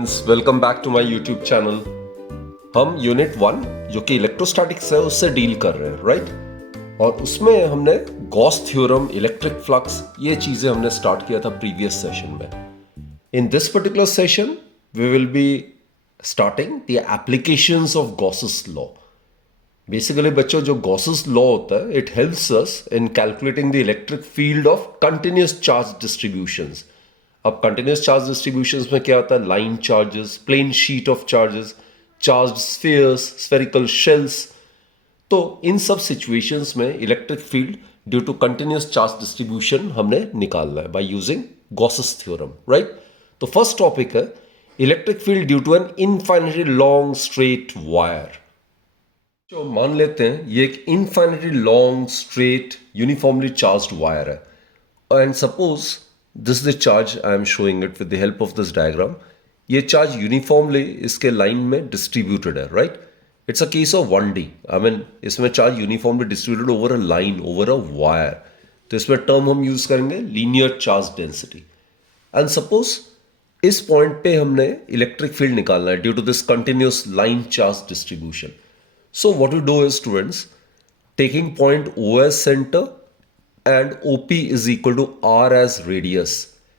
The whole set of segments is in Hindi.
Friends, welcome back to my YouTube channel. हम यूनिट 1 जो कि इलेक्ट्रोस्टैटिक्स है उससे डील कर रहे हैं, राइट। और उसमें हमने गॉस थ्योरम, इलेक्ट्रिक फ्लक्स, ये चीजें हमने स्टार्ट किया था प्रीवियस सेशन में। In this particular session we will be starting the applications of Gauss's law. Basically बच्चों, जो गॉसेस लॉ होता है it helps us in calculating the electric field of continuous charge distributions. अब कंटिन्यूस चार्ज डिस्ट्रीब्यूशंस में क्या होता है? Line charges, plane sheet of charges, charge spheres, spherical shells. तो इन सब सिचुएशंस में electric field due to continuous charge distribution हमने निकालना है by using Gauss's theorem, right. तो फर्स्ट टॉपिक है electric field due to an infinitely long straight wire. जो मान लेते हैं ये एक infinitely long straight uniformly charged wire है, and suppose this the charge I am showing it with the help of this diagram. ये चार्ज यूनिफॉर्मली इसके लाइन में डिस्ट्रीब्यूटेड है, right. It's a case of 1D। I mean इसमें charge uniformly distributed over a line, over a wire. तो इसमें टर्म हम यूज करेंगे linear charge density. And suppose इस पॉइंट पे हमने इलेक्ट्रिक फील्ड निकालना है due to this continuous line charge distribution. So what we do is, students, taking point O as center and OP is equal to R as radius,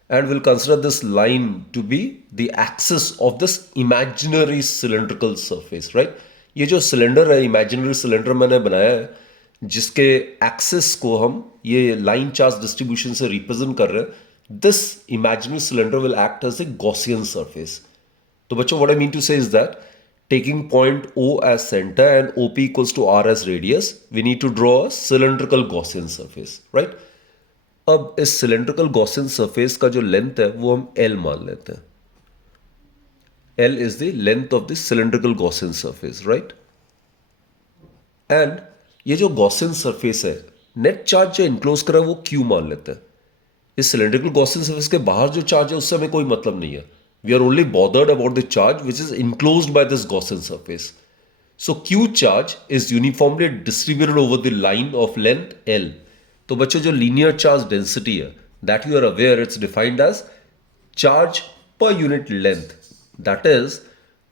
and we'll consider this line to be the axis of this imaginary cylindrical surface, right? ये जो सिलेंडर है, इमेजिनरी सिलेंडर मैंने बनाया है, जिसके एक्सिस को हम ये लाइन चार्ज डिस्ट्रीब्यूशन से रिप्रेजेंट कर रहे हैं, this imaginary cylinder will act as a Gaussian surface. तो बच्चों, what I mean to say is that taking point O as center and OP equals to R as radius, we need to draw a cylindrical Gaussian surface, right? अब इस cylindrical Gaussian surface का जो लेंथ है वो हम L मान लेते हैं। L is the length of the cylindrical Gaussian surface, right? And ये जो Gaussian surface है, नेट चार्ज जो इनक्लोज करा है वो Q मान लेते हैं। इस cylindrical Gaussian surface के बाहर जो चार्ज है उससे हमें कोई मतलब नहीं है। We are only bothered about the charge which is enclosed by this Gaussian surface. So Q charge is uniformly distributed over the line of length L. तो बच्चों, जो linear charge density है, that you are aware, it's defined as charge per unit length. That is,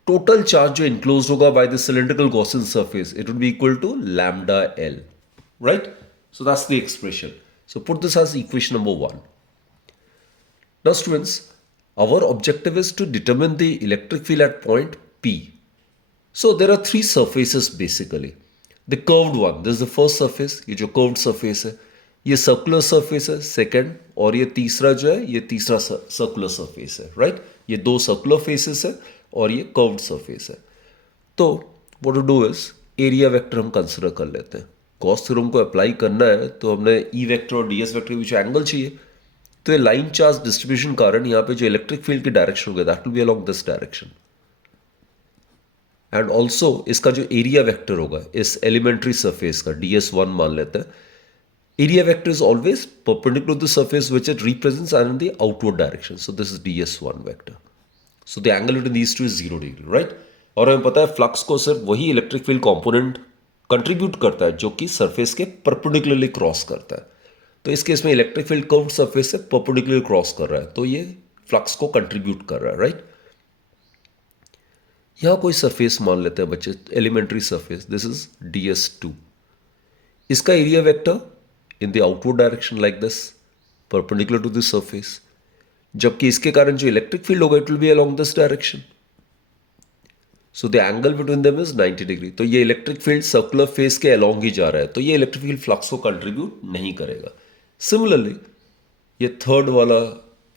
total charge जो enclosed होगा by the cylindrical Gaussian surface, it would be equal to lambda L, right? So that's the expression. So put this as equation number 1. Now students, our objective is to determine the electric field at point P. So there are three surfaces basically. The curved one, this is the first surface, ये जो curved surface है, ये circular surface है second, और ये तीसरा जो है ये तीसरा circular surface है, right? ये दो circular faces है और ये curved surface है। तो what to do is area vector हम consider कर लेते हैं। Gauss theorem को apply करना है तो हमने E vector और DS vector के बीच एंगल चाहिए। तो ये लाइन चार्ज डिस्ट्रीब्यूशन कारण यहाँ पे जो इलेक्ट्रिक फील्ड की डायरेक्शन होगा that will be along this direction. And also इसका जो एरिया वेक्टर होगा इस एलिमेंट्री सरफेस का DS1 मान लेते हैं। Area vector is always perpendicular to the surface which it represents and in the outward direction. So this is DS1 vector. So the angle between these two is 0 degree, right. और हमें पता है फ्लक्स को सिर्फ वही इलेक्ट्रिक फील्ड कॉम्पोनेंट कंट्रीब्यूट करता है जो कि सरफेस के परपेंडिकुलरली क्रॉस करता है। तो इस केस में इलेक्ट्रिक फील्ड कर्व्ड सरफेस से परपेंडिकुलर क्रॉस कर रहा है, तो ये फ्लक्स को कंट्रीब्यूट कर रहा है, राइट। यहां कोई सरफेस मान लेते हैं बच्चे, elementary surface, this is DS2। इसका area vector in the outward direction like this, perpendicular to this surface, जबकि इसके कारण जो इलेक्ट्रिक फील्ड होगा it will be along this direction. So the angle between them is 90 degree. तो ये इलेक्ट्रिक फील्ड सर्कुलर फेस के अलोंग ही जा रहा है, तो ये इलेक्ट्रिक फील्ड फ्लक्स को कंट्रीब्यूट नहीं करेगा। सिमिलरली ये थर्ड वाला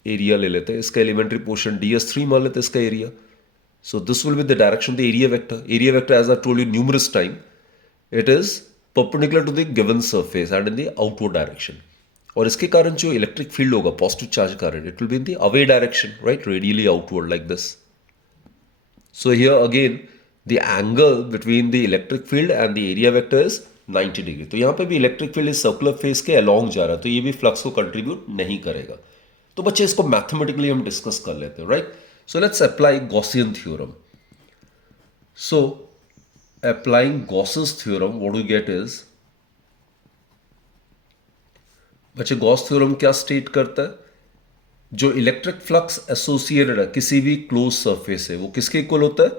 एरिया ले लेते हैं, इसका एलिमेंट्री पोर्शन DS3 मान लेते हैं इसका area. So this will be the direction of the area vector. Area vector as I told you numerous time, it is perpendicular to the given surface and in the outward direction. और इसके कारण जो इलेक्ट्रिक फील्ड होगा पॉजिटिव चार्ज कारण, it will be in the away direction, right, radially outward like this. So here again the angle between the electric field and the area vector is 90 degree. तो यहाँ पे भी इलेक्ट्रिक फील्ड इस सर्कुलर फेस के अलोंग जा रहा है, तो ये भी फ्लक्स को कंट्रीब्यूट नहीं करेगा। तो बच्चे इसको मैथमेटिकली हम डिस्कस कर लेते हैं, right. So let's apply Gaussian theorem. So applying Gauss's theorem, what we get is, बच्चे गॉस थ्योरम क्या स्टेट करता है? जो इलेक्ट्रिक फ्लक्स एसोसिएटेड है किसी भी क्लोज सरफेस से, वो किसके इक्वल होता है?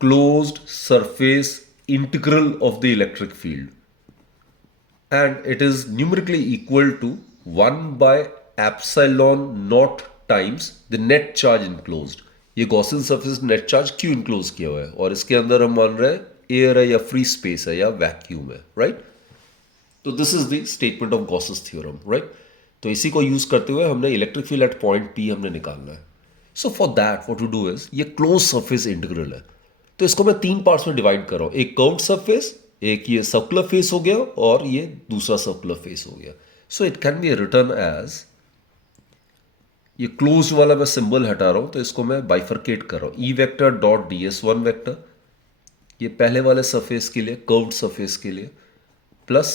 Closed surface integral of the electric field, and it is numerically equal to 1 by epsilon naught times the net charge enclosed. ये गॉसियन सरफेस नेट चार्ज क्यों इनक्लोज किया हुआ है, और इसके अंदर हम मान रहे हैं एयर है या फ्री स्पेस है या वैक्यूम है, राइट? तो this is the statement of Gauss's theorem, right? तो इसी को यूज करते हुए हमने electric field at point P हमने निकालना है. So for that what to do is, ये क्लोज सरफेस इंटीग्रल है, तो इसको मैं 3 पार्ट्स में डिवाइड कर रहा हूं. एक कर्व्ड सरफेस, एक ये सर्कुलर फेस हो गया, और ये दूसरा सर्कुलर फेस हो गया. So it can be written as, ये क्लोज वाला मैं सिंबल हटा रहा हूं तो इसको मैं बाइफरकेट कर रहा हूं. ई vector dot D S one vector, ये पहले वाले सरफेस के लिए, कर्व्ड सरफेस के लिए, plus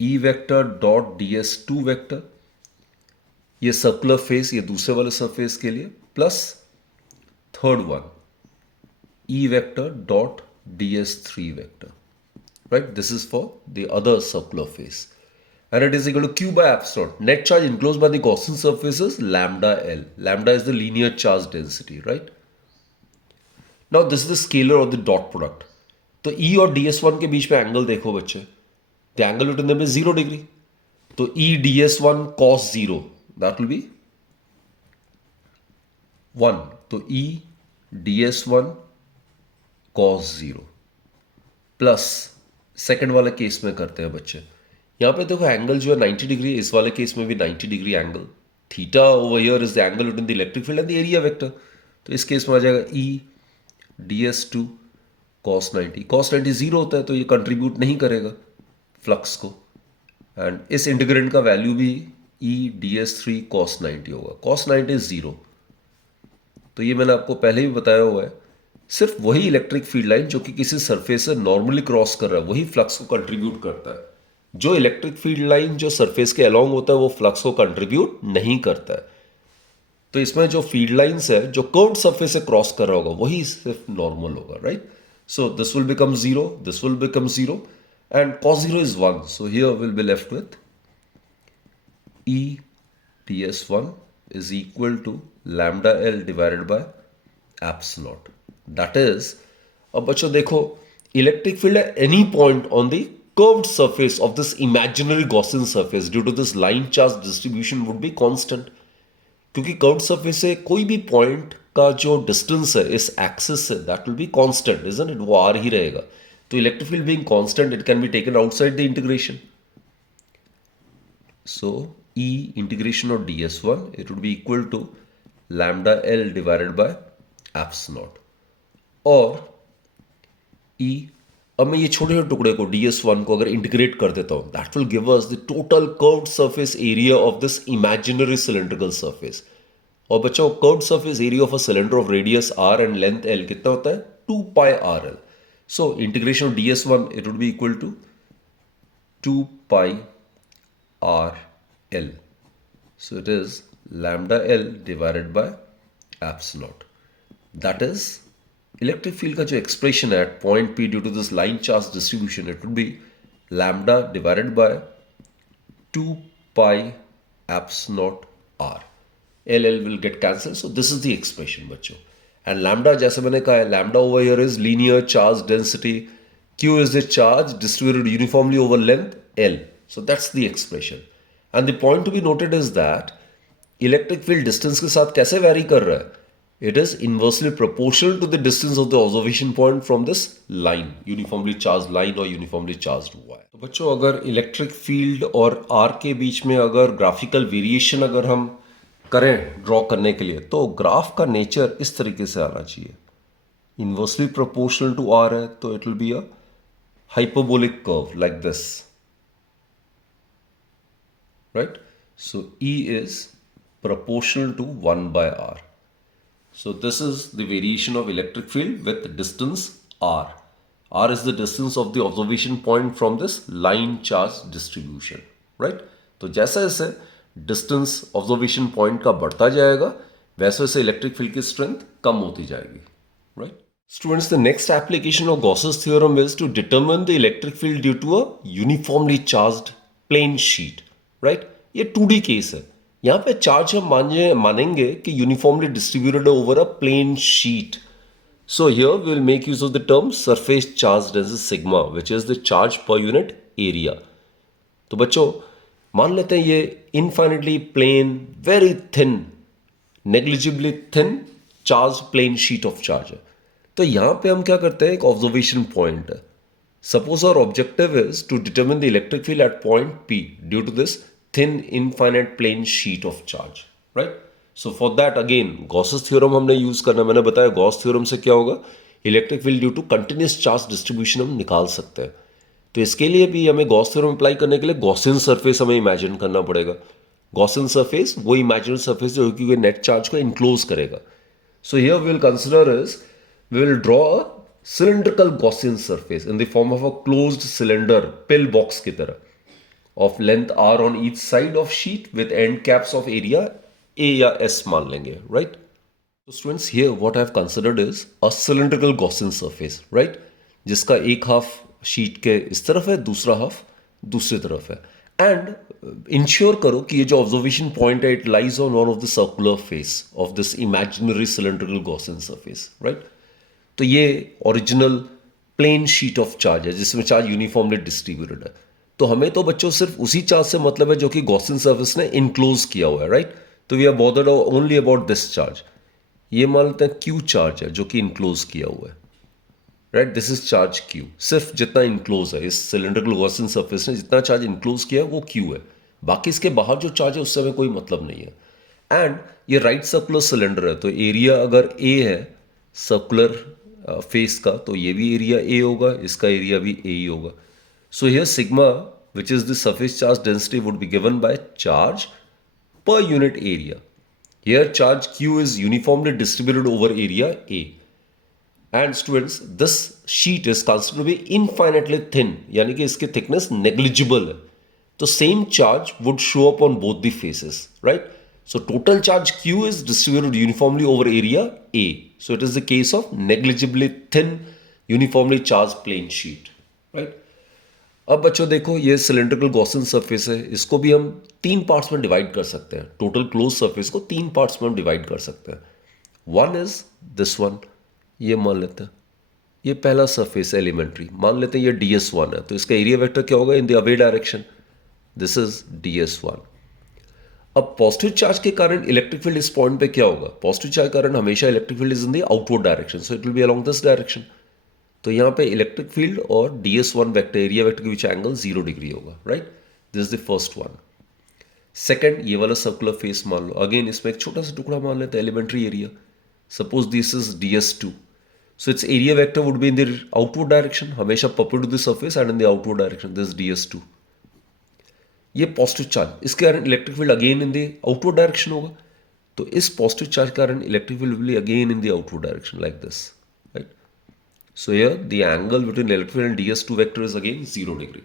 E vector dot D S two vector, ये सर्कुलर फेस, ये दूसरे वाले सरफेस के लिए, plus third one E vector dot ds3 vector, right? This is for the other circular face, and it is equal to q by epsilon. Net charge enclosed by the Gaussian surface is lambda L. Lambda is the linear charge density, right? Now this is the scalar of the dot product. तो E और ds1 के बीच में एंगल देखो बच्चे, the angle between them is 0 degree. तो E ds1 cos 0, that will be 1. तो E ds1 cos 0 plus second वाले केस में करते हैं बच्चे. यहां पे देखो एंगल जो है 90 डिग्री, इस वाले केस में भी 90 degree angle. Theta over here is the angle between the electric field and the area vector. तो इस केस में आ जाएगा E ds2 cos 90. cos 90 zero होता है तो ये कंट्रीब्यूट नहीं करेगा फ्लक्स को, एंड इस इंटीग्रेंड का वैल्यू भी E ds3 cos 90 होगा. cos 90 जीरो, तो ये मैंने आपको पहले भी बताया हुआ है. सिर्फ वही इलेक्ट्रिक फील्ड लाइन जो कि किसी सरफेस से नॉर्मली क्रॉस कर रहा है वही फ्लक्स को कंट्रीब्यूट करता है. जो इलेक्ट्रिक फील्ड लाइन जो सरफेस के अलोंग होता है वो फ्लक्स को कंट्रीब्यूट नहीं करता है. तो इसमें जो फील्ड लाइंस है जो कर्व्ड सरफेस से क्रॉस कर रहा होगा वही सिर्फ नॉर्मल होगा, right? So this will become zero, this will become zero, and cos 0 is 1. So here we'll be left with E ds1 is equal to lambda L divided by epsilon. That is, अब बच्चों देखो electric field at any point on the curved surface of this imaginary Gaussian surface due to this line charge distribution would be constant. क्योंकि कर्व्ड सरफेस से कोई भी पॉइंट का जो डिस्टेंस है इस axis say that will be constant, isn't it? वो आर ही रहेगा. तो electric field being constant it can be taken outside the integration. So E integration of ds1 it would be equal to lambda L divided by epsilon. और E, अब मैं ये छोटे छोटे टुकड़े को ds1 को अगर इंटीग्रेट कर देता हूं that will give us the total curved surface area of this imaginary cylindrical surface. और बच्चों curved surface area of a cylinder of radius r and length l कितना होता है? 2 pi rl. So integration of ds1 it would be equal to 2 pi rl. So it is lambda L divided by epsilon. That is, electric field का जो एक्सप्रेशन है at point P due to this line charge distribution it would be lambda divided by 2 pi epsilon r. L will get cancelled, so this is the expression बच्चों. एंड लैम्डा जैसे मैंने कहा है, lambda over here is linear charge density, Q is the charge distributed uniformly over length L. So that's the expression. And the point to be noted is that electric field distance के साथ कैसे vary कर रहा है? It is inversely proportional to the distance of the observation point from this line, uniformly charged line or uniformly charged wire. तो बच्चों अगर इलेक्ट्रिक फील्ड और R के बीच में अगर ग्राफिकल वेरिएशन अगर हम करें ड्रॉ करने के लिए तो ग्राफ का नेचर इस तरीके से आना चाहिए. इन्वर्सली प्रोपोर्शनल टू R है तो it will be a hyperbolic curve like this, right? So E is proportional to 1 by R. So this is the variation of electric field with distance R. R is the distance of the observation point from this line charge distribution, right? तो जैसे जैसे distance observation point का बढ़ता जाएगा वैसे वैसे electric field की strength कम होती जाएगी, right? Students, the next application of Gauss's theorem is to determine the electric field due to a uniformly charged plane sheet, right? ये 2D केस है. यहाँ पे चार्ज हम मानेंगे कि uniformly distributed over a plane sheet. So here we will make use of the term surface charge density sigma, which is the charge per unit area. तो बच्चों मान लेते हैं ये infinitely plane, very thin, negligibly thin charge plane sheet of charge है. तो यहां पे हम क्या करते हैं, एक ऑब्जर्वेशन पॉइंट है. Suppose our objective is to determine the electric field at point P due to this thin infinite plane sheet of charge, right. So for that again Gauss's theorem हमने यूज करना. मैंने बताया गॉस थ्योरम से क्या होगा, electric field due to continuous charge distribution हम निकाल सकते हैं. तो इसके लिए भी हमें गॉस थ्योरम अप्लाई करने के लिए गॉसियन सरफेस हमें इमेजिन करना पड़ेगा. गॉसियन सरफेस वो इमेजिनरी सरफेस जो कि नेट चार्ज को इनक्लोज करेगा. So here we will consider is we will draw a cylindrical Gaussian surface in the form of a closed cylinder pill box की तरह of length r on each side of sheet with end caps of area a या s मान लेंगे, right? So students, here what I have considered is a cylindrical Gaussian surface, right? जिसका एक हाफ शीट के इस तरफ है, दूसरा हाफ दूसरी तरफ है. एंड इंश्योर करो कि ये जो ऑब्जर्वेशन पॉइंट है it lies on one of the circular face of this imaginary cylindrical Gaussian surface, right. तो ये original plane sheet of charge है जिसमें चार्ज यूनिफॉर्मली डिस्ट्रीब्यूटेड है. तो हमें तो बच्चों सिर्फ उसी चार्ज से मतलब है जो कि गॉसियन सरफेस ने इनक्लोज किया हुआ है, राइट. तो we are bothered only about this charge. ये मान लेते हैं क्यू चार्ज है जो कि इनक्लोज किया हुआ है, right. This is charge Q. सिर्फ जितना इनक्लोज है इस सिलेंड्रिकल गॉसियन सरफेस ने जितना चार्ज इनक्लोज किया है वो क्यू है. बाकी इसके बाहर जो चार्ज है उससे हमें कोई मतलब नहीं है. एंड ये राइट सर्कुलर सिलेंडर है तो एरिया अगर ए है सर्कुलर फेस का तो ये भी एरिया ए होगा, इसका एरिया भी ए ही होगा. So here sigma which is the surface charge density would be given by charge per unit area. Here charge Q is uniformly distributed over area A. And students this sheet is considered to be infinitely thin, यानी कि इसकी थिकनेस नेग्लिजिबल है. तो same charge would show up on both the faces, right. So total charge Q is distributed uniformly over area A. So it is the case of negligibly thin uniformly charged plane sheet, right? अब बच्चों देखो ये सिलेंड्रिकल गॉसियन सरफेस है, इसको भी हम तीन पार्ट्स में डिवाइड कर सकते हैं. टोटल क्लोज सरफेस को तीन पार्ट्स में हम डिवाइड कर सकते हैं. वन इज दिस वन, ये मान लेते हैं ये पहला सरफेस एलिमेंट्री, मान लेते हैं ये ds1 है. तो इसका एरिया वेक्टर क्या होगा इन the away direction, this is ds1. अब पॉजिटिव चार्ज के कारण इलेक्ट्रिक फील्ड इस पॉइंट पे क्या होगा, पॉजिटिव चार्ज के कारण हमेशा electric field is in the outward direction, so it will be along this direction. तो यहाँ पे इलेक्ट्रिक फील्ड और ds1 वेक्टर एरिया वेक्टर के बीच एंगल 0 डिग्री होगा, right. This is the first one. Second, ये वाला सर्कुलर फेस मान लो, अगेन इसमें एक छोटा सा टुकड़ा मान लेते हैं elementary area. Suppose this is ds2, so its area vector would be in the outward direction, हमेशा perpendicular to the surface and in the outward direction. This ds2. ये पॉजिटिव चार्ज, इसके कारण electric field again in the outward direction होगा. तो इस पॉजिटिव चार्ज के कारण electric field will be again in the outward direction like this, right. So here the angle between electric field and ds2 vector is again 0 degree.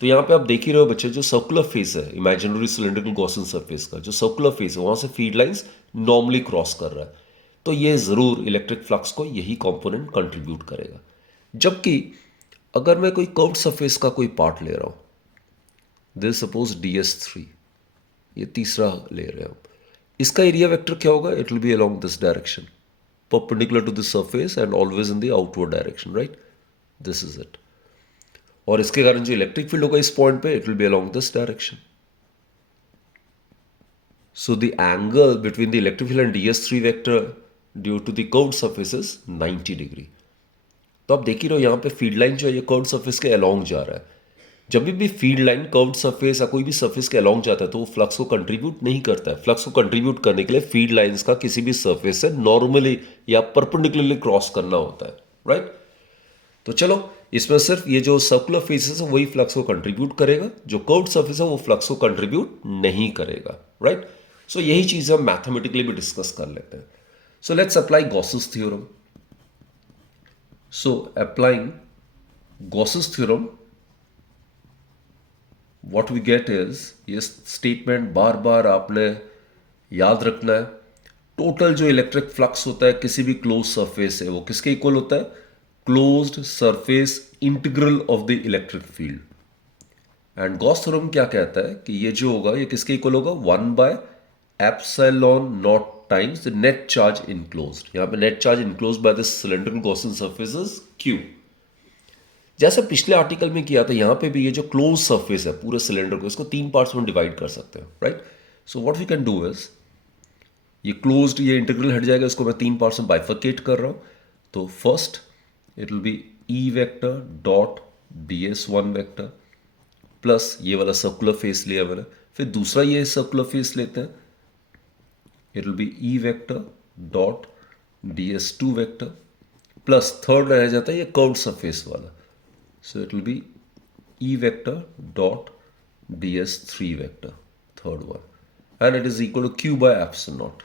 तो यहाँ पे आप देख ही रहे हो बच्चे, जो सर्कुलर फेस है इमेजिनरी सिलेंड्रिकल गॉसियन सरफेस का जो सर्कुलर फेस है वहां से फील्ड लाइंस नॉर्मली क्रॉस कर रहा है. तो ये जरूर इलेक्ट्रिक फ्लक्स को यही कंपोनेंट कंट्रीब्यूट करेगा. जबकि अगर मैं कोई कर्व्ड सरफेस का कोई पार्ट ले रहा हूं, दिस सपोज ds3, ये तीसरा ले रहे हो, इसका एरिया वेक्टर क्या होगा, it will be along this direction perpendicular to this surface and always in the outward direction, right. This is it. और इसके कारण जो इलेक्ट्रिक फील्ड होगा इस पॉइंट पे it will be along this direction. So the angle between the electric field and ds3 vector due to the curved surface is 90 degree. तो आप देख ही रहो यहाँ पे फील्ड लाइन जो है ये कर्व्ड सरफेस के अलोंग जा रहा है. जब भी फील्ड लाइन कर्व्ड सरफेस या कोई भी सरफेस के अलोंग जाता है तो वो फ्लक्स को कंट्रीब्यूट नहीं करता है. फ्लक्स को कंट्रीब्यूट करने के लिए फील्ड लाइंस का किसी भी सरफेस से नॉर्मली या परपेंडिकुलरली क्रॉस करना होता है, राइट. तो चलो इसमें सिर्फ ये जो सर्कुलर फेसेस है वही फ्लक्स को कंट्रीब्यूट करेगा, जो कर्व्ड सरफेस है वो फ्लक्स को कंट्रीब्यूट नहीं करेगा, राइट. सो यही चीज हम मैथमेटिकली भी डिस्कस कर लेते हैं. So let's apply Gauss's theorem. So applying Gauss's theorem what we get is, ये स्टेटमेंट बार बार आपने याद रखना है. टोटल जो इलेक्ट्रिक फ्लक्स होता है किसी भी क्लोज सरफेस है वो किसके इक्वल होता है, closed surface integral of the electric field. And Gauss theorem क्या कहता है कि ये जो होगा ये किसके इक्वल होगा, 1 bye epsilon not times the net charge enclosed. यहां पे net charge enclosed by this cylindrical Gaussian surface is Q. जैसे पिछले आर्टिकल में किया था, यहां पे भी ये जो क्लोज सरफेस है पूरे सिलेंडर को, इसको 3 पार्ट्स में डिवाइड कर सकते हैं, right. So what we can do is, ये क्लोज्ड, ये इंटीग्रल हट जाएगा, इसको मैं 3 पार्ट्स में बाइफर्केट कर रहा हूं। तो first it will be E vector dot D S one vector plus ये वाला सर्कुलर फेस लिया मैंने, फिर दूसरा ये सर्कुलर फेस लेते हैं, it will be E vector dot D S two vector plus third रह जाता है ये कर्व्ड सरफेस वाला, so it will be E vector dot ds3 vector, third one, and it is equal to q by epsilon naught.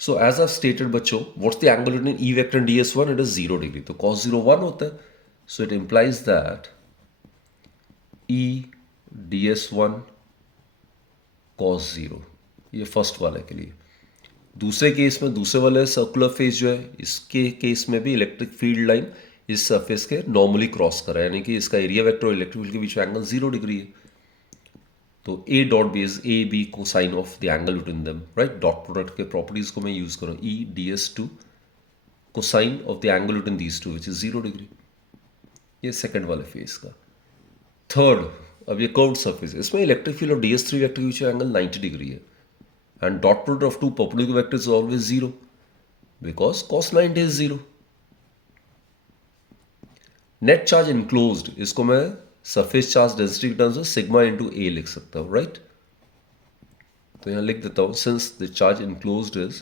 So as I've stated बच्चों, what's the angle between E vector and ds1? It is 0 degree. तो cos 0 1 होता है, so it implies that E ds1 cos 0, ये फर्स्ट वाले के लिए। दूसरे केस में दूसरे वाले सर्कुलर फेस जो है, इसके केस में भी इलेक्ट्रिक फील्ड लाइन इस सरफेस के नॉर्मली क्रॉस कर रहा है, यानी कि इसका एरिया वेक्टर और इलेक्ट्रिक फील्ड के बीच में एंगल 0 डिग्री है। तो A dot B is A B को sine of the angle between them, right. Dot product के प्रॉपर्टीज को मैं यूज करूँ, ई डी एस टू को sine of the angle between these two which is 0 degree. ये सेकेंड वाले फेस का। थर्ड, अब ये कर्व्ड सरफेस, इसमें इलेक्ट्रिक फील्ड और डी एस थ्री वेक्टर के बीच में एंगल 90 डिग्री है, and dot product of two perpendicular vectors is always 0 because cos 90 is 0. Net charge enclosed, इसको मैं surface charge density के टर्म्स में सिग्मा इंटू ए लिख सकता हूँ, राइट। तो यहाँ लिख देता हूँ, since the charge enclosed is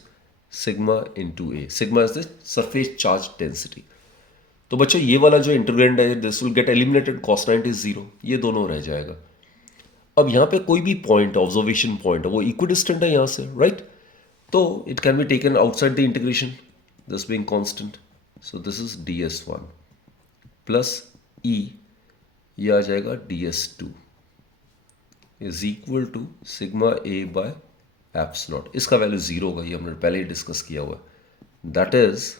sigma into a, sigma is the surface charge density। तो बच्चों ये वाला जो इंटीग्रेंड है, this will get eliminated, cos 90 is 0, ये दोनों रह जाएगा। अब यहां पे कोई भी पॉइंट, ऑब्जर्वेशन पॉइंट है, वो इक्विडिस्टेंट है यहां से, राइट। तो it can be taken outside the integration, this being constant, so this is ds1 plus E, ये आ जाएगा ds2 is equal to sigma A by epsilon naught. इसका वैल्यू 0 होगा, ये हमने पहले ही डिस्कस किया हुआ है। दैट इज,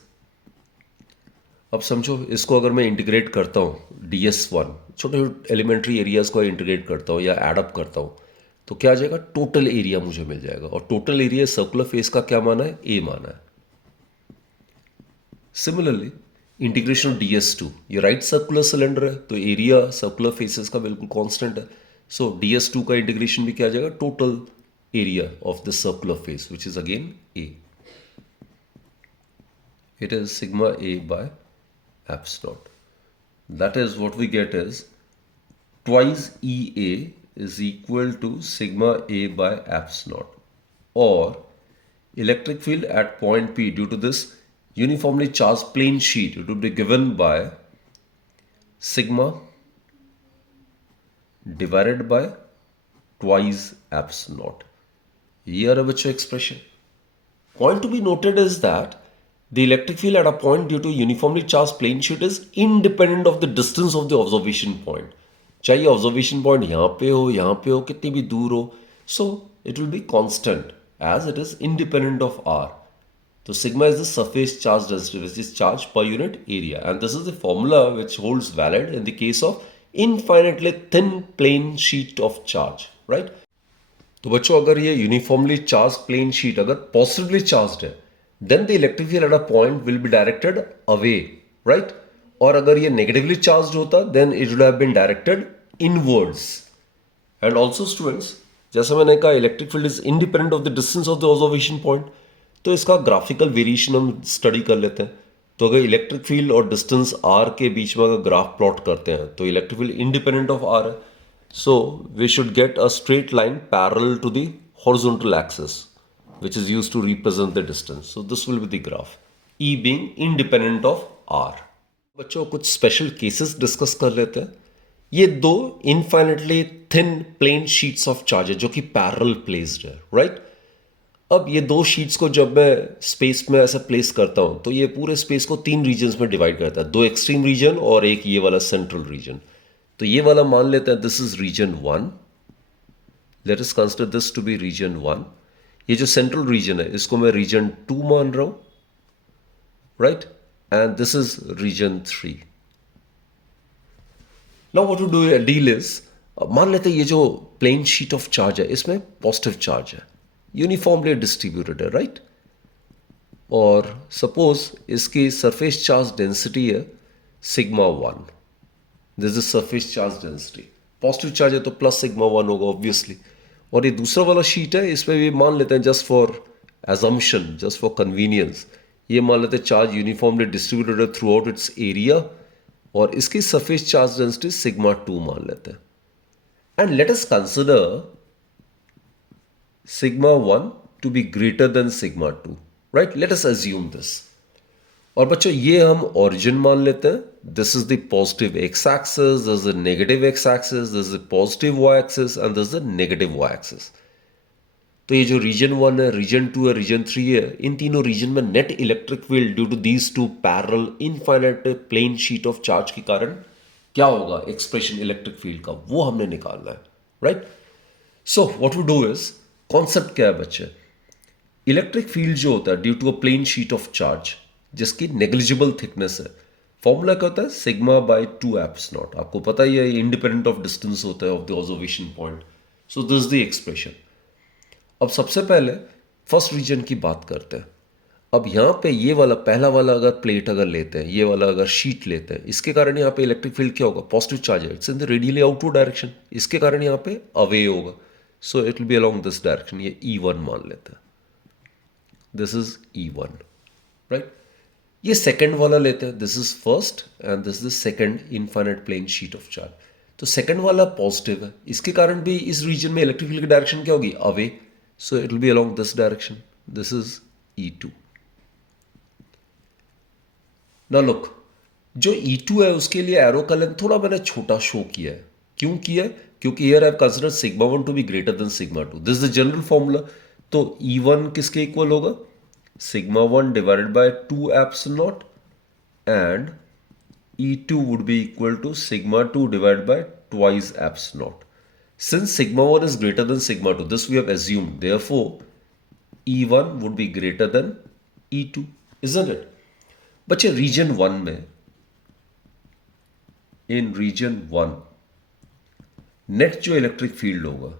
अब समझो इसको अगर मैं इंटीग्रेट करता हूँ ds1, छोटे छोटे एलिमेंट्री एरियाज को इंटीग्रेट करता हूँ या एडअप करता हूँ, तो क्या आ जाएगा, टोटल एरिया मुझे मिल जाएगा। और टोटल एरिया सर्कुलर फेस का क्या माना है, ए माना है। सिमिलरली इंटीग्रेशन ds2, ये राइट सर्कुलर सिलेंडर है, तो एरिया सर्कुलर फेसेस का बिल्कुल कांस्टेंट है। सो ds2 का इंटीग्रेशन भी क्या आ जाएगा, total area of the circular face which is again A, it is sigma A by epsilon. That is what we get is twice EA is equal to sigma A by epsilon, or electric field at point P due to this uniformly charged plane sheet, it would be given by sigma divided by twice epsilon. Here are the expression. Point to be noted is that the electric field at a point due to uniformly charged plane sheet is independent of the distance of the observation point. चाहे observation point यहाँ पे हो, कितनी भी दूर हो, so it will be constant as it is independent of r. So sigma is the surface charge density, which is charge per unit area, and this is the formula which holds valid in the case of infinitely thin plane sheet of charge, right? तो बच्चों अगर ये यूनिफॉर्मली चार्ज प्लेन शीट अगर पॉजिटिवली चार्ज्ड है, then the electric field at a point will be directed away, right? और अगर ये negatively charged होता, then it would have been directed inwards. And also students, जैसा मैंने कहा electric field is independent of the distance of the observation point, तो इसका graphical variation हम study कर लेते हैं। तो अगर इलेक्ट्रिक फील्ड और डिस्टेंस r के बीच में अगर ग्राफ प्लॉट करते हैं, तो electric field independent of r है, so we should get a straight line parallel to the horizontal axis, which is used to represent the distance. So this will be the graph, E being independent of R. बच्चों कुछ स्पेशल केसेस डिस्कस कर लेते हैं। ये दो infinitely thin plane sheets of charge है जो कि पैरेलल प्लेस्ड है, राइट। अब ये दो शीट्स को जब मैं स्पेस में ऐसा प्लेस करता हूं, तो ये पूरे स्पेस को 3 रीजन्स में डिवाइड करता है, 2 एक्सट्रीम रीजन और एक ये वाला सेंट्रल रीजन। तो ये वाला मान लेते हैं this is region 1, let us consider this to be region 1। ये जो सेंट्रल रीजन है इसको मैं रीजन 2 मान रहा हूं, right, and this is region 3। Now what to do deal is, मान लेते हैं ये जो प्लेन शीट ऑफ चार्ज है, इसमें पॉजिटिव चार्ज है, यूनिफॉर्मली डिस्ट्रीब्यूटेड है, राइट। और सपोज इसकी सरफेस चार्ज डेंसिटी है sigma 1, this is surface charge density. Positive charge है तो प्लस सिग्मा 1 होगा ऑब्वियसली। और ये दूसरा वाला शीट है, इसमें भी मान लेते हैं just for assumption, just for convenience, ये मान लेते हैं चार्ज यूनिफॉर्मली डिस्ट्रीब्यूटेड है थ्रू आउट इट्स एरिया, और इसकी सरफेस चार्ज डेंसिटी सिग्मा 2 मान लेते हैं। And let us consider sigma 1 to be greater than sigma 2, right? Let us assume this. और बच्चों ये हम origin मान लेते हैं, this is the positive x axis, this is the negative x axis, this is the positive y axis and this is the negative y axis. तो ये जो रीजन 1 है, रीजन 2 है, रीजन 3 है, इन तीनों रीजन में net electric field due to these two parallel infinite plane sheet of charge के कारण क्या होगा, एक्सप्रेशन इलेक्ट्रिक फील्ड का, वो हमने निकालना है, right. So what we do is, concept क्या है बच्चे, इलेक्ट्रिक फील्ड जो होता है due to a plane sheet of charge जिसकी नेग्लिजिबल थिकनेस है, फॉर्मूला क्या होता है, सिग्मा बाय 2 एप्स नॉट। आपको पता ही है ये इंडिपेंडेंट ऑफ डिस्टेंस होता है of the observation point. So this is the expression. अब सबसे पहले फर्स्ट रीजन की बात करते हैं। अब यहाँ पे ये वाला पहला वाला अगर प्लेट अगर लेते हैं, ये वाला अगर शीट लेते हैं, इसके कारण यहाँ पे इलेक्ट्रिक फील्ड क्या होगा, पॉजिटिव चार्ज है, it's in the radially outward direction, इसके कारण यहाँ पे अवे होगा, so it will be along this direction. ये E1 मान लेते हैं, दिस इज E1, राइट। ये सेकंड वाला लेते हैं, this is first and this is second infinite plane sheet of charge. तो सेकंड वाला पॉजिटिव है, इसके कारण भी इस रीजन में इलेक्ट्रिक फील्ड की डायरेक्शन क्या होगी, away, so it will be along this direction. This is E2. Now look, जो E2 है उसके लिए एरो का लेंथ थोड़ा मैंने छोटा शो किया है। क्यों किया है, क्योंकि here I have considered sigma 1 to be greater than sigma 2. This is the general formula. तो E1 किसके इक्वल होगा, sigma 1 divided by 2 epsilon naught and E2 would be equal to sigma 2 divided by twice epsilon naught. Since sigma 1 is greater than sigma 2, this we have assumed, therefore E1 would be greater than E2, isn't it? बच्चे रीजन 1 में, इन रीजन 1 नेट जो इलेक्ट्रिक फील्ड होगा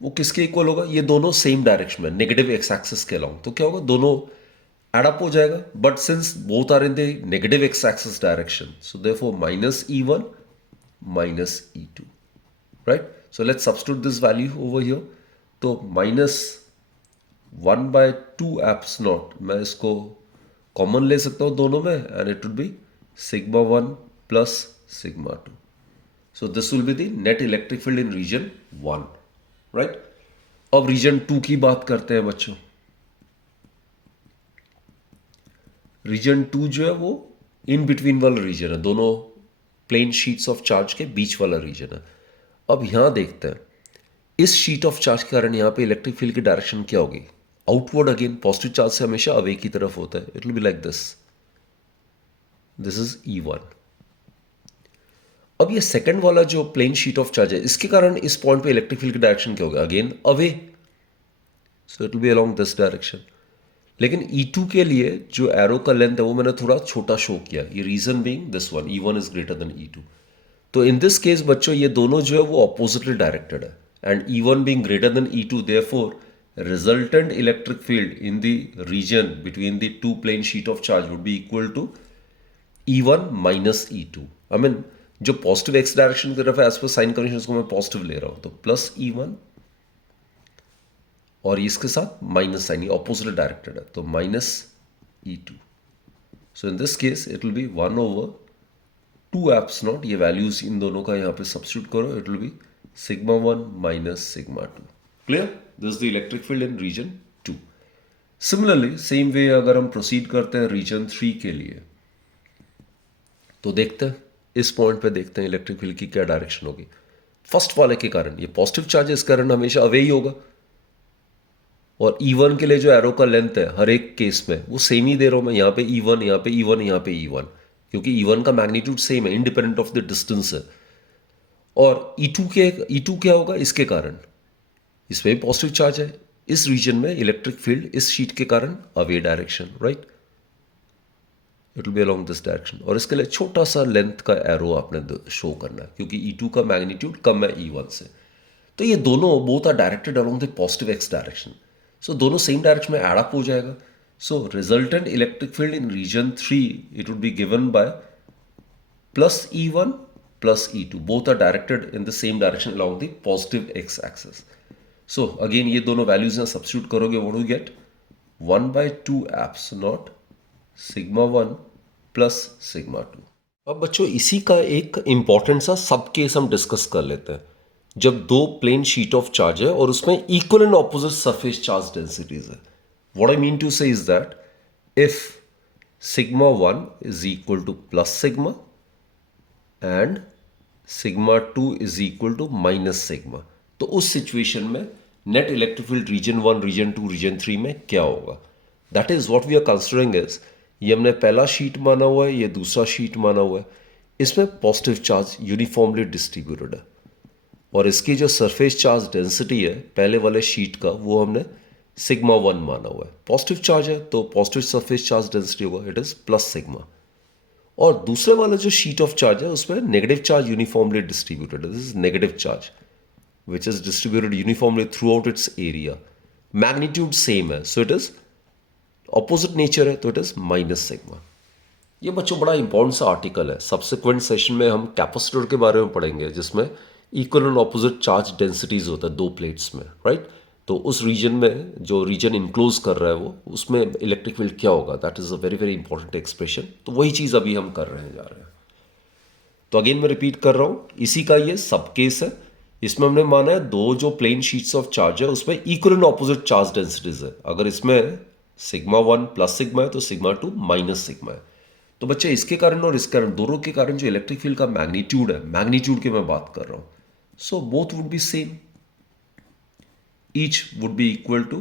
वो किसके इक्वल होगा, ये दोनों सेम डायरेक्शन में नेगेटिव एक्स एक्सिस के अलोंग, तो क्या होगा, दोनों एडअप हो जाएगा, but since both are in the negative X axis direction, so therefore minus E1 minus E2, right? So let's substitute this value over here. तो minus 1/2 एप्स नॉट, मैं इसको कॉमन ले सकता हूँ दोनों में, and it would be sigma 1 plus sigma 2. So this will be the net electric field in region 1, right? अब region 2 की बात करते हैं बच्चों। region 2 जो है वो in between वाला region है, दोनों प्लेन शीट्स ऑफ चार्ज के बीच वाला region है। अब यहां देखते हैं, इस शीट ऑफ चार्ज के कारण यहां पे इलेक्ट्रिक फील्ड की डायरेक्शन क्या होगी, आउटवर्ड अगेन, पॉजिटिव चार्ज से हमेशा अवे की तरफ होता है, it will be like this, this is E1। अब ये सेकंड वाला जो प्लेन शीट ऑफ चार्ज है, इसके कारण इस पॉइंट पे इलेक्ट्रिक फील्ड की डायरेक्शन क्या होगा, again away, so it will be along this direction. लेकिन E2 के लिए जो एरो का लेंथ है वो मैंने थोड़ा छोटा शो किया, ये region being this one, E1 is greater than E2। तो इन दिस केस बच्चों ये दोनों जो है वो ऑपोजिटली डायरेक्टेड है, and E1 being greater than E2, therefore resultant electric field in the region between the two plane sheet of charge would be equal to E1 minus E2। I mean जो पॉजिटिव एक्स डायरेक्शन की तरफ है, एज पर साइन कन्वेंशन को मैं पॉजिटिव ले रहा हूं, तो प्लस E1 और इसके साथ माइनस साइन, ये ऑपोजिट डायरेक्टेड है, तो minus E2। So in this case it will be 1/2 eps naught, ये वैल्यूज इन दोनों का यहाँ पे सब्स्टिट्यूट करो, it will be sigma 1 minus sigma 2। Clear, this is the electric field in region 2। Similarly same way अगर हम प्रोसीड करते हैं रीजन 3 के लिए, तो देखते हैं इस पॉइंट पे, देखते हैं इलेक्ट्रिक फील्ड की क्या डायरेक्शन होगी। फर्स्ट वाले के कारण ये पॉजिटिव चार्ज है, इस कारण हमेशा अवे ही होगा, और E1 के लिए जो एरो का लेंथ है हर एक केस में वो सेम ही दे रहा हूं मैं, यहाँ पे E1, यहाँ पे E1, यहाँ पे E1, क्योंकि E1 का मैग्नीट्यूड सेम है, इंडिपेंडेंट ऑफ द डिस्टेंस है। और E2 क्या होगा, इसके कारण इसमें भी पॉजिटिव चार्ज है, इस रीजन में इलेक्ट्रिक फील्ड इस शीट के कारण away direction, right, it will be along this direction. और इसके लिए छोटा सा लेंथ का एरो आपने शो करना है, क्योंकि E2 का मैग्नीट्यूड कम है E1 से। तो ये दोनों both are directed along the positive x direction, so दोनों सेम डायरेक्शन में एड अप हो जाएगा. So resultant electric field in region 3 it would be given by plus E1 plus E2. Both are directed in the same direction along the positive x axis. So again ये दोनों वैल्यूज यहाँ सब्स्टिट्यूट करोगे, what do you get? 1/2 eps not sigma 1 plus sigma 2. अब बच्चों इसी का एक इंपॉर्टेंट सा सब केस हम डिस्कस कर लेते हैं. जब दो प्लेन शीट ऑफ चार्ज है और उसमें equal and opposite surface charge densities है. What I mean to say is that if sigma 1 is equal to plus sigma and sigma 2 is equal to minus sigma, तो उस सिचुएशन में net electric field region 1, region 2, region 3 में क्या होगा? That is what we are considering is, ये हमने पहला शीट माना हुआ है, ये दूसरा शीट माना हुआ है. इसमें पॉजिटिव चार्ज यूनिफॉर्मली डिस्ट्रीब्यूटेड है और इसकी जो सरफेस चार्ज डेंसिटी है पहले वाले शीट का वो हमने सिग्मा 1 माना हुआ है. पॉजिटिव चार्ज है तो पॉजिटिव सरफेस चार्ज डेंसिटी होगा, इट इज प्लस सिग्मा. और दूसरे वाला जो शीट ऑफ चार्ज है उसमें negative charge uniformly distributed, this is negative charge which is distributed uniformly throughout its area. Magnitude same है, so it is opposite nature है, तो इट इज माइनस सिग्मा. ये बच्चों बड़ा इंपॉर्टेंट सा आर्टिकल है. सब्सिक्वेंट सेशन में हम कैपेसिटर के बारे में पढ़ेंगे जिसमें equal and opposite charge densities होता है दो प्लेट्स में, राइट? तो उस रीजन में जो रीजन इनक्लोज कर रहा है वो उसमें इलेक्ट्रिक फील्ड क्या होगा, that is a very very important expression. तो वही चीज़ अभी हम कर रहे हैं जा रहे हैं. तो अगेन मैं रिपीट कर रहा हूँ, इसी का ये सब केस है. इसमें हमने माना है दो जो प्लेन शीट्स ऑफ चार्ज है उसमें equal and opposite charge densities है. अगर इसमें सिग्मा 1 प्लस सिग्मा है तो सिग्मा 2 माइनस सिग्मा है. तो बच्चे इसके कारण और इस कारण दोनों के कारण जो इलेक्ट्रिक फील्ड का मैग्नीट्यूड है, मैग्नीट्यूड की मैं बात कर रहा हूँ, so both would be same. each would be equal to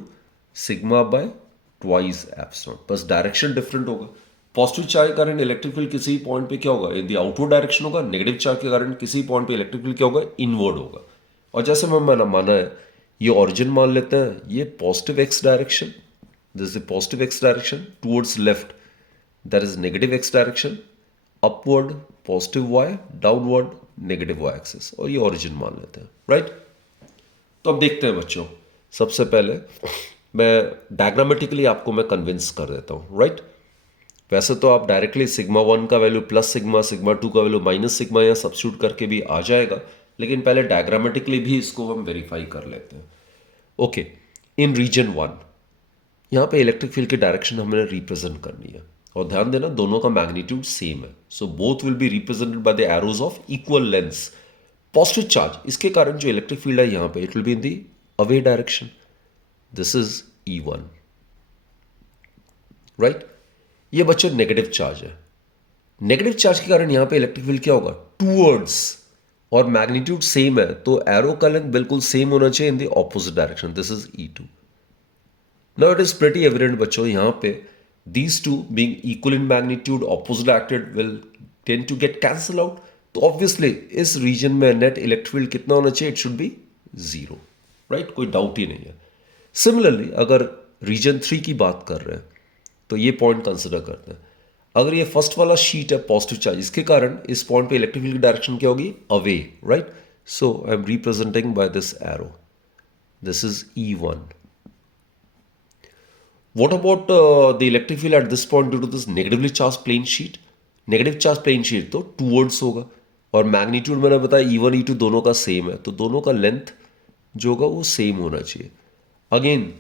sigma by twice epsilon, बस डायरेक्शन डिफरेंट होगा. पॉजिटिव चार्ज के कारण इलेक्ट्रिक फील्ड किसी पॉइंट पे क्या होगा, इन द आउटवर्ड डायरेक्शन होगा. नेगेटिव चार्ज के कारण किसी पॉइंट पे इलेक्ट्रिक फील्ड क्या होगा, इनवर्ड होगा. और जैसे मैंने माना है ये ओरिजिन मान लेते हैं, ये positive x direction, this is positive x direction towards left, that is negative x direction, upward positive y, downward negative y axis, और ये ओरिजिन मान लेते हैं, राइट? तो अब देखते हैं बच्चों, सबसे पहले मैं डायग्रामेटिकली आपको मैं कन्विंस कर देता हूँ, राइट? वैसे तो आप डायरेक्टली सिग्मा 1 का वैल्यू प्लस सिग्मा, सिग्मा 2 का वैल्यू माइनस सिग्मा या सब्स्टिट्यूट करके भी आ जाएगा, लेकिन पहले डायग्रामेटिकली भी इसको हम वेरीफाई कर लेते हैं. ओके, इन रीजन 1 यहाँ पे इलेक्ट्रिक फील्ड की डायरेक्शन हमें रिप्रेजेंट करनी है और ध्यान देना दोनों का मैग्नीट्यूड सेम है. So both will be represented by the arrows of equal lengths. Positive charge, इसके कारण जो इलेक्ट्रिक फील्ड है यहाँ पे it will be in the away direction, this is E1, right? ये बच्चों नेगेटिव चार्ज है. नेगेटिव चार्ज के कारण यहां पे इलेक्ट्रिक फील्ड क्या होगा, टूवर्ड्स, और मैग्नीट्यूड सेम है तो एरो का लेंथ बिल्कुल सेम होना चाहिए in the opposite direction, this is E2. Now it is pretty evident बच्चों, यहां पे these two being equal in magnitude, opposite acted will tend to get cancel out. तो ऑब्वियसली इस रीजन में नेट इलेक्ट्रिक फील्ड कितना होना चाहिए, इट शुड बी 0, राइट? कोई डाउट ही नहीं है. सिमिलरली अगर रीजन 3 की बात कर रहे हैं तो ये पॉइंट कंसिडर करते हैं. अगर ये फर्स्ट वाला शीट है पॉजिटिव चार्ज, इसके कारण इस पॉइंट पे इलेक्ट्रिक फील्ड की डायरेक्शन क्या होगी, away, right? So I am representing by this arrow, this is E1. What about the electric field at this point due to this negatively charge plane sheet? Negative charge plane sheet तो टूवर्ड्स होगा और मैग्नीट्यूड मैंने बताया E1 E2 दोनों का सेम है, तो दोनों का लेंथ जो होगा वो सेम होना चाहिए. अगेन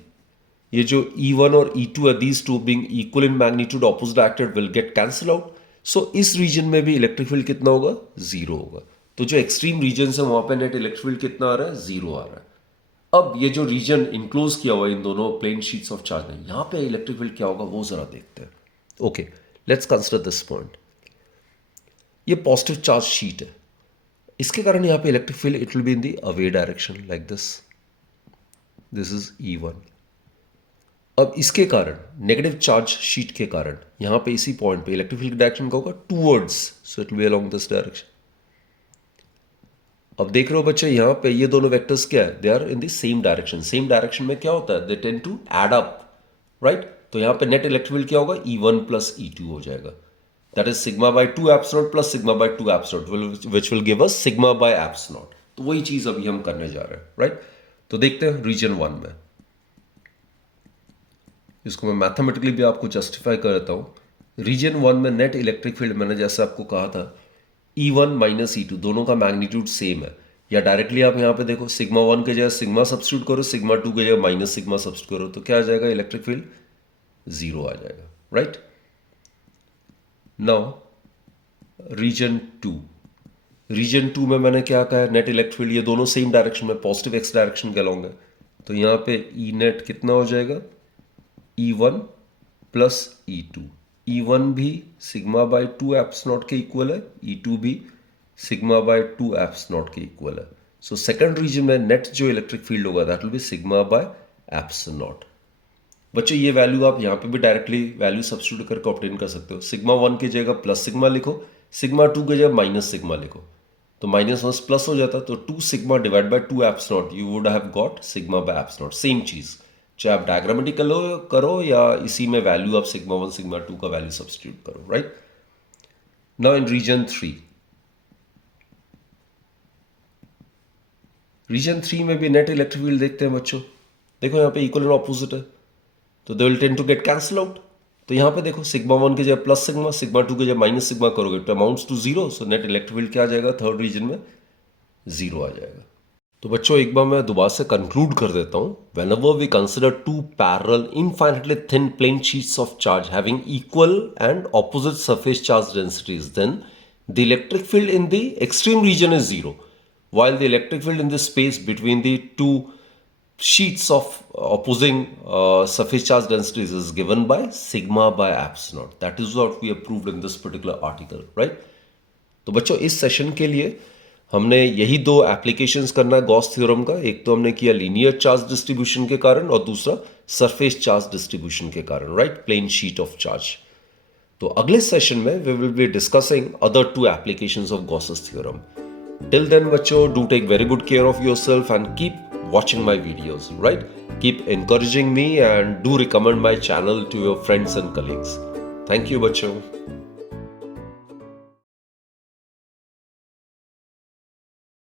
ये जो E1 और E2 है, these two being equal in magnitude, opposite acted will get cancel out. So इस रीजन में भी इलेक्ट्रिक फील्ड कितना होगा, 0 होगा. तो जो एक्सट्रीम रीजन है वहां पे नेट इलेक्ट्रिक फील्ड कितना आ रहा है, 0 आ रहा है. अब ये जो रीजन इंक्लोज किया हुआ है इन दोनों प्लेन शीट्स ऑफ चार्ज में, यहां पे इलेक्ट्रिक फील्ड क्या होगा वो जरा देखते हैं. Okay, let's consider this point. ये पॉजिटिव चार्ज शीट है, इसके कारण यहां पे electric field it will be in the away direction like this, this is E1. अब इसके कारण नेगेटिव चार्ज शीट के कारण यहां पे इसी पॉइंट पे इलेक्ट्रिक फील्ड डायरेक्शन का होगा towards, so it will be along this direction. अब देख रहे हो बच्चे यहां पे ये दोनों वेक्टर्स क्या है, they are in the same direction. Same direction में क्या होता है, they tend to add up, right? तो यहां पे नेट इलेक्ट्रिक फील्ड क्या होगा, E1 प्लस E2 हो जाएगा. That is sigma bye 2 epsilon plus sigma bye 2 epsilon, which will give us sigma by epsilon. तो वही चीज अभी हम करने जा रहे हैं, राइट। तो देखते हैं रीजन 1 में, इसको मैं मैथमेटिकली भी आपको जस्टिफाई कर देता हूं। रीजन 1 में नेट इलेक्ट्रिक फील्ड मैंने जैसे आपको कहा था E1 माइनस E2 दोनों का मैग्नीट्यूड सेम है, या डायरेक्टली आप यहाँ पे देखो सिग्मा 1 के जगह सिग्मा सब्स्टिट्यूट करो, सिग्मा 2 के जगह माइनस सिग्मा सब्स्टिट्यूट करो, तो क्या आ जाएगा, इलेक्ट्रिक फील्ड 0 आ जाएगा, राइट। नाउ रीजन 2 में मैंने क्या कहा है, नेट इलेक्ट्रिक फील्ड ये दोनों सेम डायरेक्शन में पॉजिटिव एक्स डायरेक्शन के अलॉन्ग है, तो यहाँ पे ई नेट कितना हो जाएगा, E1 प्लस E2। E1 भी सिग्मा बाई 2 एप्स नॉट के इक्वल है, E2 भी सिग्मा बाय 2 एप्स नॉट के इक्वल है। सो सेकंड रीजन में नेट जो इलेक्ट्रिक फील्ड होगा that will be sigma bye apps not. बच्चों ये वैल्यू आप यहाँ पे भी डायरेक्टली वैल्यू सब्स्टिट्यूट करके ऑब्टेन कर सकते हो। सिग्मा 1 की जगह प्लस सिग्मा लिखो, सिग्मा 2 की जगह माइनस सिग्मा लिखो, तो माइनस वन प्लस हो जाता, तो 2 sigma divide by 2 apps not, you would have got sigma bye apps not. Same चीज, चाहे आप डायग्रामेटिकल करो या इसी में वैल्यू आप सिग्मा 1 सिग्मा 2 का वैल्यू सब्स्टिट्यूट करो, राइट। नाउ इन रीजन 3 में भी नेट इलेक्ट्रिक फील्ड देखते हैं बच्चों। देखो यहाँ पे इक्वल एंड ऑपोजिट है, तो they will tend to get cancel out. तो यहाँ पे देखो सिग्मा 1 के जगह प्लस सिग्मा, सिग्मा 2 के जगह माइनस सिग्मा करोगे तो amounts to 0, so net electric field क्या आ जाएगा, थर्ड रीजन में 0 आ जाएगा। तो बच्चों एक बार मैं दोबारा से कंक्लूड कर देता हूँ। Whenever we consider two parallel infinitely thin plane sheets of charge having equal and opposite surface charge densities, then the electric field in the extreme region is 0, while the electric field in the space between the two sheets of opposing surface charge densities is given by sigma by epsilon. That is what we have proved in this particular article, right? तो बच्चों इस सेशन के लिए हमने यही दो एप्लीकेशंस करना है गॉस थ्योरम का। एक तो हमने किया लीनियर चार्ज डिस्ट्रीब्यूशन के कारण और दूसरा सरफेस चार्ज डिस्ट्रीब्यूशन के कारण, right, plane sheet of charge. तो अगले सेशन में we will be discussing other two applications of Gauss's theorem. Till then, bachcho, do take very good care of yourself and keep watching my videos, right? Keep encouraging me and do recommend my channel to your friends and colleagues. Thank you, bachcho.